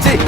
That's it.